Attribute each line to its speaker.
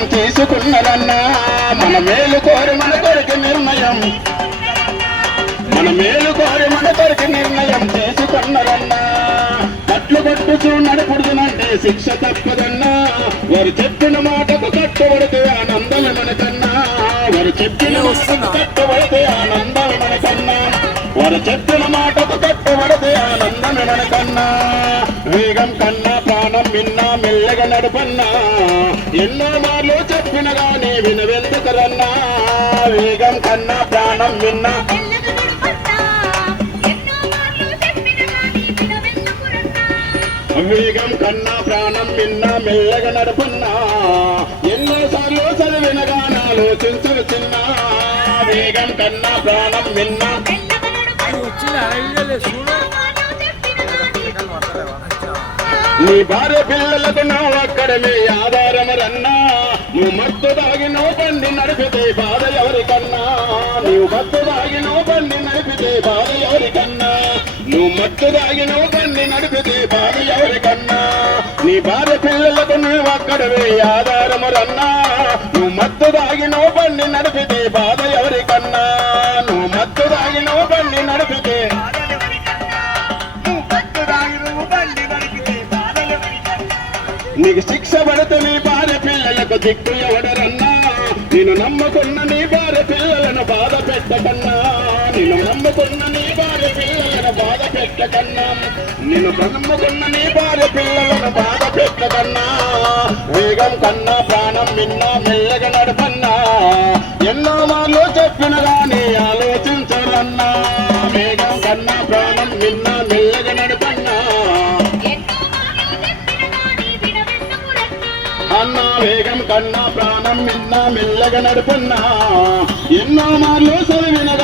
Speaker 1: నిర్ణయం తీసుకున్నదన్నా మన మేలు కోరి మన కొరికి నిర్ణయం. మన మేలు కోరి మన కొరికి నిర్ణయం తీసుకున్నదన్నా కట్లు కట్టుచూ నడుపుడునంటే శిక్ష తప్పదన్నా వారు చెప్పిన మాటకు కట్టుబడితే ఆనందమే మనకన్నా వారు చెప్పిన కట్టుబడితే ఆనందమే మనకన్నా వారు చెప్పిన మాటకు కట్టుబడితే ఆనందమే మనకన్నా. వేగం కన్నా విన్నా మెల్లగా నడుపన్నా. ఎన్నో మార్లు చెప్పిన గాని వినవెందుకరన్నా. వేగం కన్నా ప్రాణం విన్నా. వేగం కన్నా ప్రాణం విన్నా మెల్లగా నడుపన్నా. ఎన్నోసార్లు చదివిన గాని ఆలోచించను చిన్న వేగం కన్నా ప్రాణం విన్నా. నీ భార్య పిల్లలకు నా ఒక్కడమే ఆధారమరన్నా. నువ్వు మత్తు దాగి నో బండి నడిపితే బాధ ఎవరికన్నా. నువ్వు మత్తు దాగి నో బండి నడిపితే బాధ ఎవరికన్నా. నువ్వు మత్తు దాగి నో బండి నడిపితే బాధ ఎవరికన్నా. నీ భార్య పిల్లలకు నువ్వు ఒక్కడమే ఆధారమరన్నా. నువ్వు మత్తు దాగి నో బండి నడిపితే బాధ నీకు శిక్ష పడితే నీ భార్య పిల్లలకు దిక్కు ఎవడరన్నా? నేను నమ్ముకున్న నీ భార్య పిల్లలను బాధ పెట్టకన్నా. నేను నమ్ముకున్న నీ భార్య పిల్లలను బాధ పెట్టకన్నా. నేను నమ్ముకున్న నీ భార్య పిల్లలను బాధ పెట్టకన్నా. వేగం కన్నా ప్రాణం విన్నా మెల్లగా నడపన్నా. ఎన్నో మార్లు చెప్పిన కానీ ఆలోచించరన్నా. వేగం కన్నా ప్రాణం విన్నా మెల్లగా నడపన్నా అన్నా వేగం కన్నా ప్రాణం నిన్న మెల్లగా నడుపున్నా. ఎన్నో మార్లు